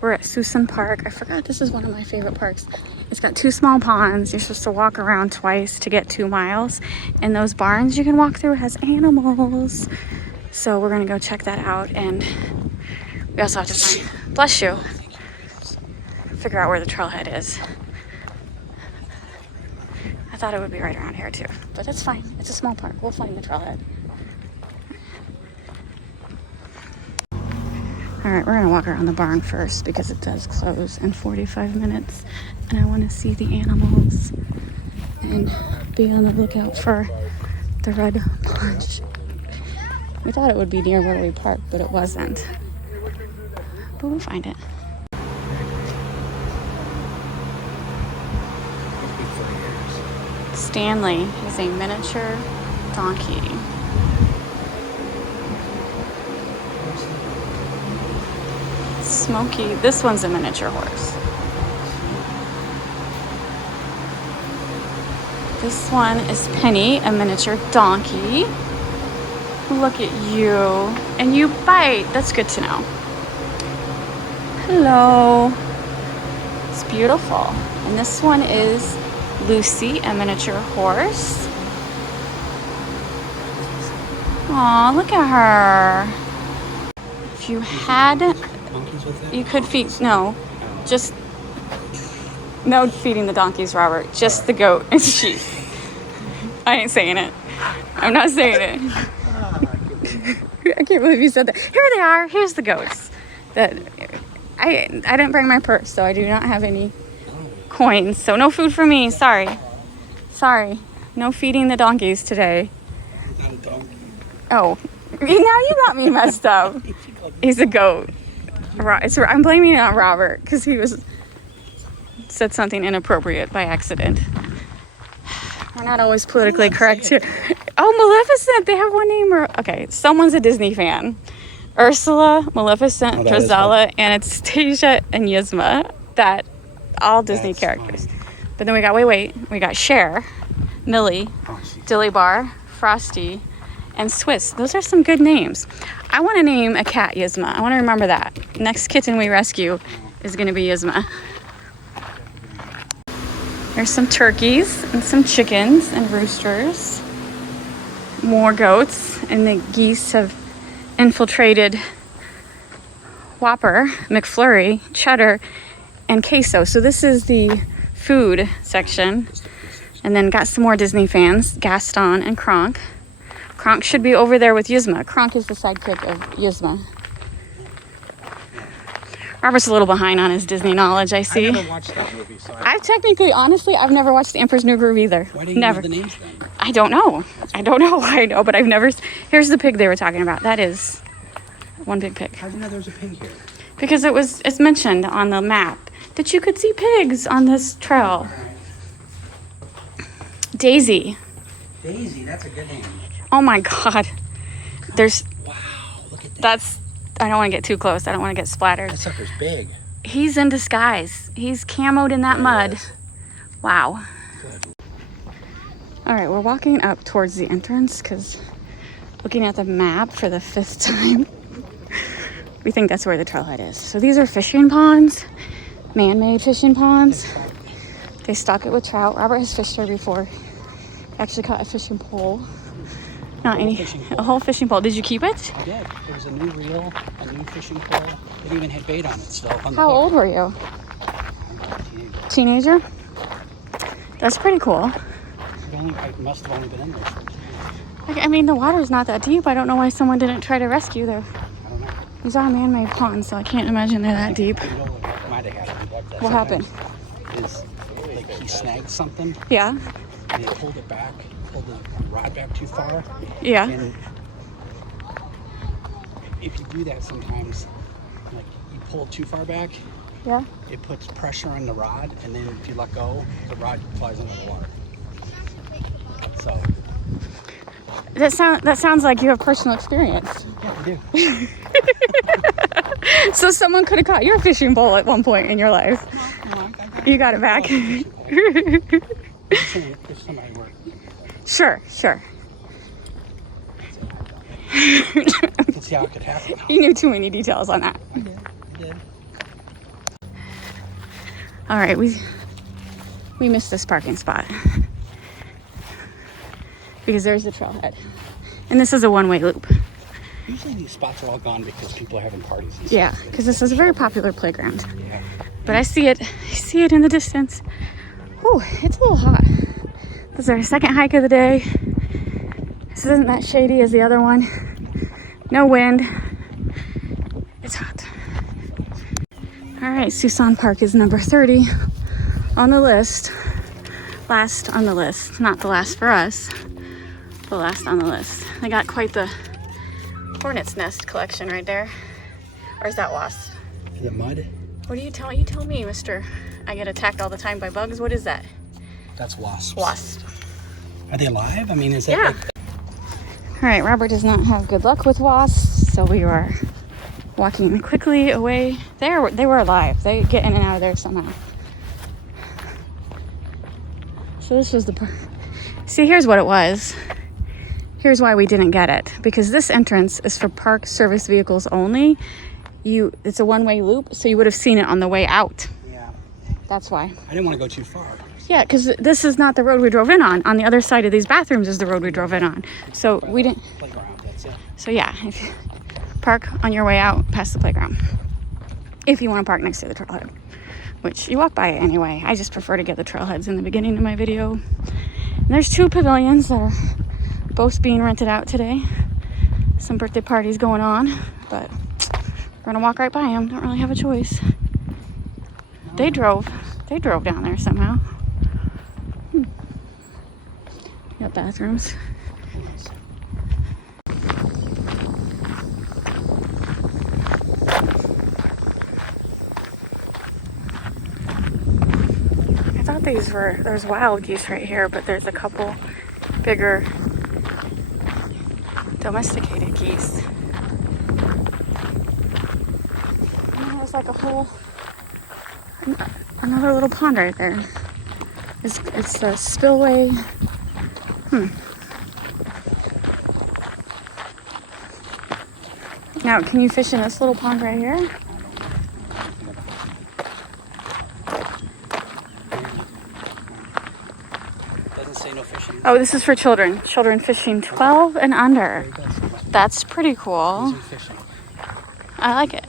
We're at Suson Park. I forgot this is one of my favorite parks. It's got 2 small ponds. You're supposed to walk around twice to get 2 miles. And those barns you can walk through has animals. So we're gonna go check that out. And we also have to find, bless you, figure out where the trailhead is. I thought it would be right around here too, but that's fine. It's a small park. We'll find the trailhead. All right, we're gonna walk around the barn first because it does close in 45 minutes. And I wanna see the animals and be on the lookout for the red paunch. We thought it would be near where we parked, but it wasn't. But we'll find it. Stanley is a miniature donkey. Smokey, this one's a miniature horse. This one is Penny, a miniature donkey. Look at you. And you bite. That's good to know. Hello. It's beautiful. And this one is Lucy, a miniature horse. Aw, look at her. If you had, you could feed, no, just, no feeding the donkeys, Robert. Just the goat and sheep. I ain't saying it. I'm not saying it. I can't believe you said that. Here they are. Here's the goats. That I didn't bring my purse, so I do not have any coins. So no food for me. Sorry. No feeding the donkeys today. Oh, now you got me messed up. He's a goat. I'm blaming it on Robert because he said something inappropriate by accident. We're not always politically correct here. Oh, Maleficent. They have one name. Okay, someone's a Disney fan. Ursula, Maleficent, Drizella, Anastasia, and Yzma. All Disney characters. But then we got, we got Cher, Millie, Dilly Bar, Frosty, and Swiss. Those are some good names. I want to name a cat Yzma. I want to remember that. Next kitten we rescue is going to be Yzma. There's some turkeys and some chickens and roosters. More goats, and the geese have infiltrated Whopper, McFlurry, Cheddar, and Queso. So this is the food section. And then got some more Disney fans, Gaston and Kronk. Kronk should be over there with Yzma. Kronk is the sidekick of Yzma. Robert's a little behind on his Disney knowledge, I see. I never watched that movie, so I've never watched The Emperor's New Groove either. Why do you know the names then? I don't know. I know, but I've never... Here's the pig they were talking about. That is one big pig. How do you know there's a pig here? Because it's mentioned on the map that you could see pigs on this trail. Daisy. Daisy, that's a good name. Oh my God. Wow, look at that. I don't want to get too close. I don't want to get splattered. That sucker's big. He's in disguise. He's camoed in that mud. Wow. Good. All right, we're walking up towards the entrance because looking at the map for the 5th time, we think that's where the trailhead is. So these are fishing ponds, man-made fishing ponds. They stock it with trout. Robert has fished there before. Actually caught a fishing pole. A whole fishing pole. Did you keep it? I did. There was a new reel, a new fishing pole. It even had bait on it still. How old were you? Teenager? That's pretty cool. I must have only been in there for I mean, the water's not that deep. I don't know why someone didn't try to rescue there. I don't know. These are man-made ponds, so I can't imagine they're that deep. You know what might have happened? What happened? Is like he snagged something. Yeah. And he pulled the rod back too far. Yeah. And if you do that sometimes, like you pull it too far back, Yeah. it puts pressure on the rod, and then if you let go, the rod flies into the water. So that sounds like you have personal experience. yeah, I do. So someone could have caught your fishing pole at one point in your life. No, You got it back. If somebody were. Sure. You can see how it could happen. You knew too many details on that. I did. All right, we missed this parking spot because there's the trailhead. And this is a one-way loop. Usually these spots are all gone because people are having parties and Yeah, stuff. because this is a very popular playground. Yeah. But I see it in the distance. Whew, it's a little hot. This is our second hike of the day. This isn't that shady as the other one. No wind. It's hot. All right, Suson Park is number 30 on the list. Last on the list. Not the last for us, the last on the list. They got quite the hornet's nest collection right there. Or is that wasp? Is it mud? What do you tell me, mister? I get attacked all the time by bugs. What is that? That's wasps. Wasp. Are they alive? I mean, is that Yeah. All right, Robert does not have good luck with wasps, so we are walking quickly away. They were alive. They get in and out of there somehow. So this was the part. See, here's what it was. Here's why we didn't get it. Because this entrance is for park service vehicles only. It's a one-way loop, so you would have seen it on the way out. Yeah. That's why. I didn't want to go too far. Yeah, because this is not the road we drove in on. On the other side of these bathrooms is the road we drove in on. So we didn't. Playground, that's it. So yeah, if you park on your way out past the playground. If you want to park next to the trailhead, which you walk by it anyway. I just prefer to get the trailheads in the beginning of my video. And there's 2 pavilions that are both being rented out today. Some birthday parties going on, but we're gonna walk right by them. Don't really have a choice. They drove down there somehow. Got bathrooms. I thought there's wild geese right here, but there's a couple bigger domesticated geese. And there's like another little pond right there. It's a spillway. Now, can you fish in this little pond right here? Doesn't say no fishing. Oh, this is for children. Children fishing 12 and under. That's pretty cool. Easy fishing. I like it.